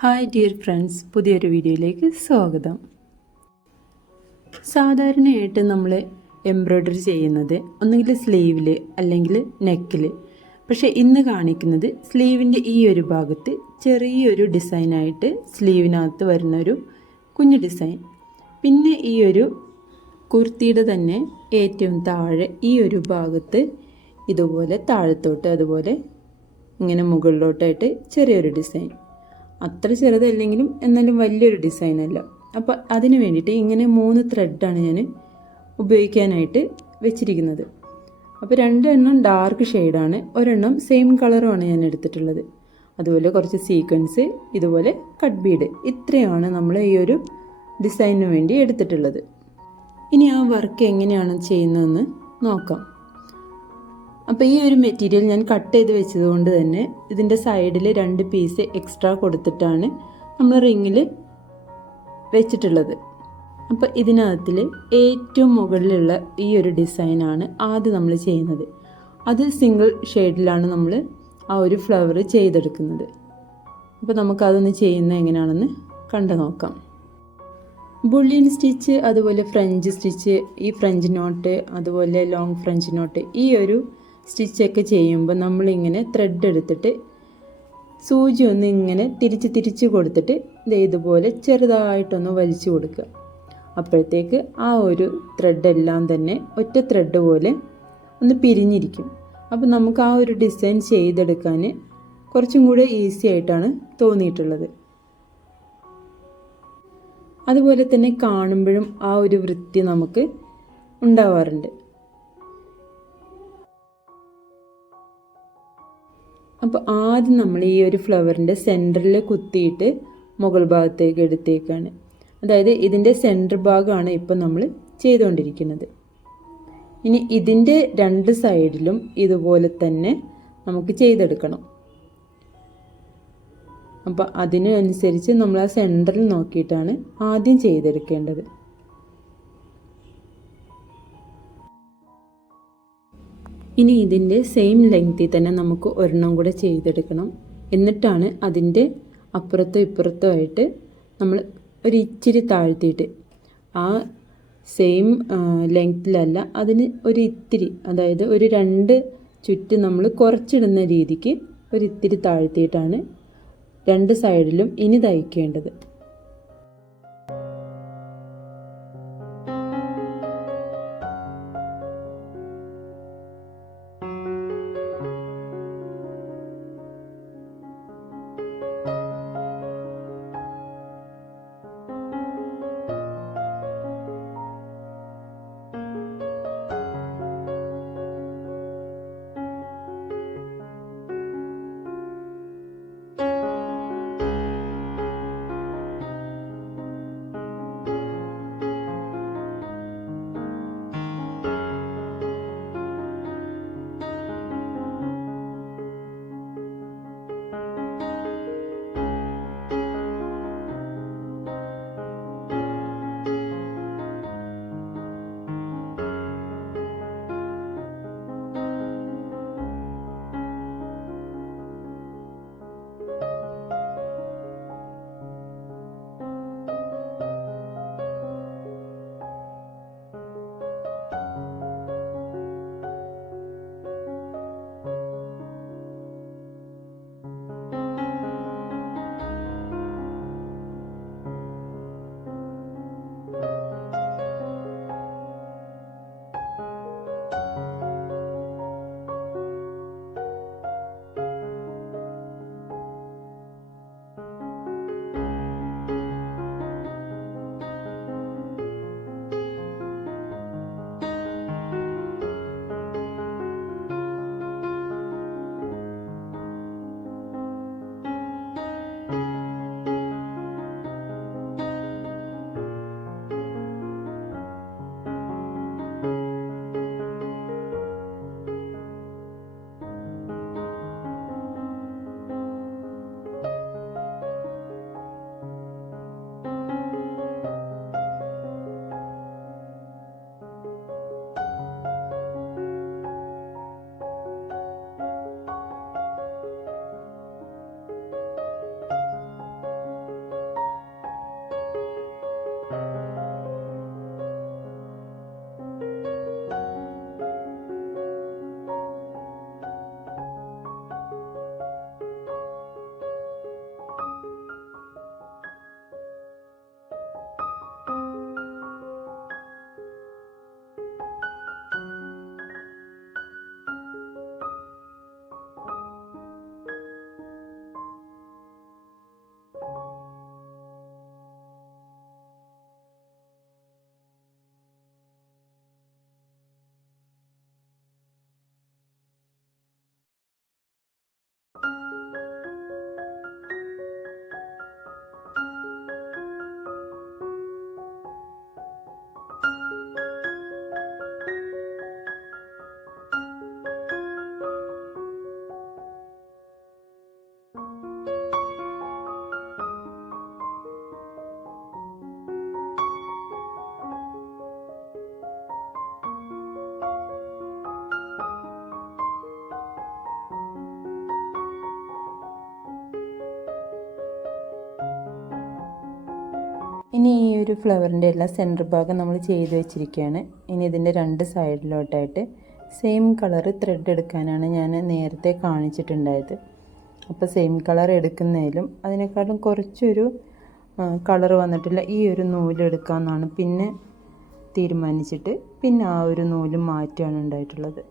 Hi dear friends, പുതിയൊരു വീഡിയോയിലേക്ക് സ്വാഗതം. സാധാരണയായിട്ട് നമ്മൾ എംബ്രോയ്ഡറി ചെയ്യുന്നത് ഒന്നുകിൽ സ്ലീവിൽ അല്ലെങ്കിൽ നെക്കിൽ. പക്ഷേ ഇന്ന് കാണിക്കുന്നത് സ്ലീവിൻ്റെ ഈ ഒരു ഭാഗത്ത് ചെറിയൊരു ഡിസൈനായിട്ട് സ്ലീവിനകത്ത് വരുന്നൊരു കുഞ്ഞു ഡിസൈൻ. പിന്നെ ഈ ഒരു കുർത്തിയുടെ തന്നെ ഏറ്റവും താഴെ ഈ ഒരു ഭാഗത്ത് ഇതുപോലെ താഴത്തോട്ട് അതുപോലെ ഇങ്ങനെ മുകളിലോട്ടായിട്ട് ചെറിയൊരു ഡിസൈൻ. അത്ര ചെറുതല്ലെങ്കിലും എന്നാലും വലിയൊരു ഡിസൈനല്ല. അപ്പോൾ അതിന് വേണ്ടിയിട്ട് ഇങ്ങനെ 3 ത്രെഡാണ് ഞാൻ ഉപയോഗിക്കാനായിട്ട് വെച്ചിരിക്കുന്നത്. അപ്പോൾ 2 എണ്ണം ഡാർക്ക് ഷെയ്ഡാണ്, ഒരെണ്ണം സെയിം കളറുമാണ് ഞാൻ എടുത്തിട്ടുള്ളത്. അതുപോലെ കുറച്ച് സീക്വൻസ്, ഇതുപോലെ കട്ട് ബീഡ്, ഇത്രയാണ് നമ്മൾ ഈ ഒരു ഡിസൈനിന് വേണ്ടി എടുത്തിട്ടുള്ളത്. ഇനി ആ വർക്ക് എങ്ങനെയാണ് ചെയ്യുന്നതെന്ന് നോക്കാം. അപ്പോൾ ഈ ഒരു മെറ്റീരിയൽ ഞാൻ കട്ട് ചെയ്ത് വെച്ചതുകൊണ്ട് തന്നെ ഇതിൻ്റെ സൈഡിൽ 2 പീസ് എക്സ്ട്രാ കൊടുത്തിട്ടാണ് നമ്മൾ റിങ്ങിൽ വെച്ചിട്ടുള്ളത്. അപ്പോൾ ഇതിനകത്തിൽ ഏറ്റവും മുകളിലുള്ള ഈ ഒരു ഡിസൈനാണ് ആദ്യം നമ്മൾ ചെയ്യുന്നത്. അത് സിംഗിൾ ഷെയ്ഡിലാണ് നമ്മൾ ആ ഒരു ഫ്ലവർ ചെയ്തെടുക്കുന്നത്. അപ്പോൾ നമുക്കതൊന്ന് ചെയ്യുന്നത് എങ്ങനെയാണെന്ന് കണ്ടു നോക്കാം. ബുള്ളിയൻ സ്റ്റിച്ച്, അതുപോലെ ഫ്രഞ്ച് സ്റ്റിച്ച്, ഈ ഫ്രഞ്ച് നോട്ട്, അതുപോലെ ലോങ് ഫ്രഞ്ച് നോട്ട്, ഈ ഒരു സ്റ്റിച്ചൊക്കെ ചെയ്യുമ്പോൾ നമ്മളിങ്ങനെ ത്രെഡ് എടുത്തിട്ട് സൂചി ഒന്ന് ഇങ്ങനെ തിരിച്ച് കൊടുത്തിട്ട് ഇതുപോലെ ചെറുതായിട്ടൊന്ന് വലിച്ചു കൊടുക്കുക. അപ്പോഴത്തേക്ക് ആ ഒരു ത്രെഡെല്ലാം തന്നെ ഒറ്റ ത്രെഡ് പോലെ ഒന്ന് പിരിഞ്ഞിരിക്കും. അപ്പോൾ നമുക്ക് ആ ഒരു ഡിസൈൻ ചെയ്തെടുക്കാൻ കുറച്ചും കൂടെ ഈസി ആയിട്ടാണ് തോന്നിയിട്ടുള്ളത്. അതുപോലെ തന്നെ കാണുമ്പോഴും ആ ഒരു വൃത്തി നമുക്ക് ഉണ്ടാവാറുണ്ട്. അപ്പോൾ ആദ്യം നമ്മൾ ഈ ഒരു ഫ്ലവറിൻ്റെ സെൻറ്ററിൽ കുത്തിയിട്ട് മുകൾ ഭാഗത്തേക്ക് എടുത്തേക്കാണ്. അതായത് ഇതിൻ്റെ സെൻറ്റർ ഭാഗമാണ് ഇപ്പോൾ നമ്മൾ ചെയ്തുകൊണ്ടിരിക്കുന്നത്. ഇനി ഇതിൻ്റെ 2 സൈഡിലും ഇതുപോലെ തന്നെ നമുക്ക് ചെയ്തെടുക്കണം. അപ്പോൾ അതിനനുസരിച്ച് നമ്മൾ ആ സെൻറ്ററിൽ നോക്കിയിട്ടാണ് ആദ്യം ചെയ്തെടുക്കേണ്ടത്. ഇനി ഇതിൻ്റെ സെയിം ലെങ്ത്തിൽ തന്നെ നമുക്ക് ഒരെണ്ണം കൂടെ ചെയ്തെടുക്കണം. എന്നിട്ടാണ് അതിൻ്റെ അപ്പുറത്തും ഇപ്പുറത്തും ആയിട്ട് നമ്മൾ ഒരു ഇച്ചിരി താഴ്ത്തിയിട്ട്, ആ സെയിം ലെങ്ത്തിലല്ല, അതിന് ഒരു ഇത്തിരി, അതായത് ഒരു 2 ചുറ്റ് നമ്മൾ കുറച്ചിടുന്ന രീതിക്ക് ഒരു ഇത്തിരി താഴ്ത്തിയിട്ടാണ് 2 സൈഡിലും ഇനി തയ്ക്കേണ്ടത്. ഇനി ഈ ഒരു ഫ്ലവറിൻ്റെ എല്ലാം സെൻറ്റർ ഭാഗം നമ്മൾ ചെയ്ത് വെച്ചിരിക്കുകയാണ്. ഇനി ഇതിൻ്റെ രണ്ട് സൈഡിലോട്ടായിട്ട് സെയിം കളർ ത്രെഡ് എടുക്കാനാണ് ഞാൻ നേരത്തെ കാണിച്ചിട്ടുണ്ടായത്. അപ്പോൾ സെയിം കളർ എടുക്കുന്നതിലും അതിനേക്കാളും കുറച്ചൊരു കളർ വന്നിട്ടില്ല ഈ ഒരു നൂലെടുക്കാമെന്നാണ് പിന്നെ തീരുമാനിച്ചിട്ട് പിന്നെ ആ ഒരു നൂല് മാറ്റുകയാണ് ഉണ്ടായിട്ടുള്ളത്.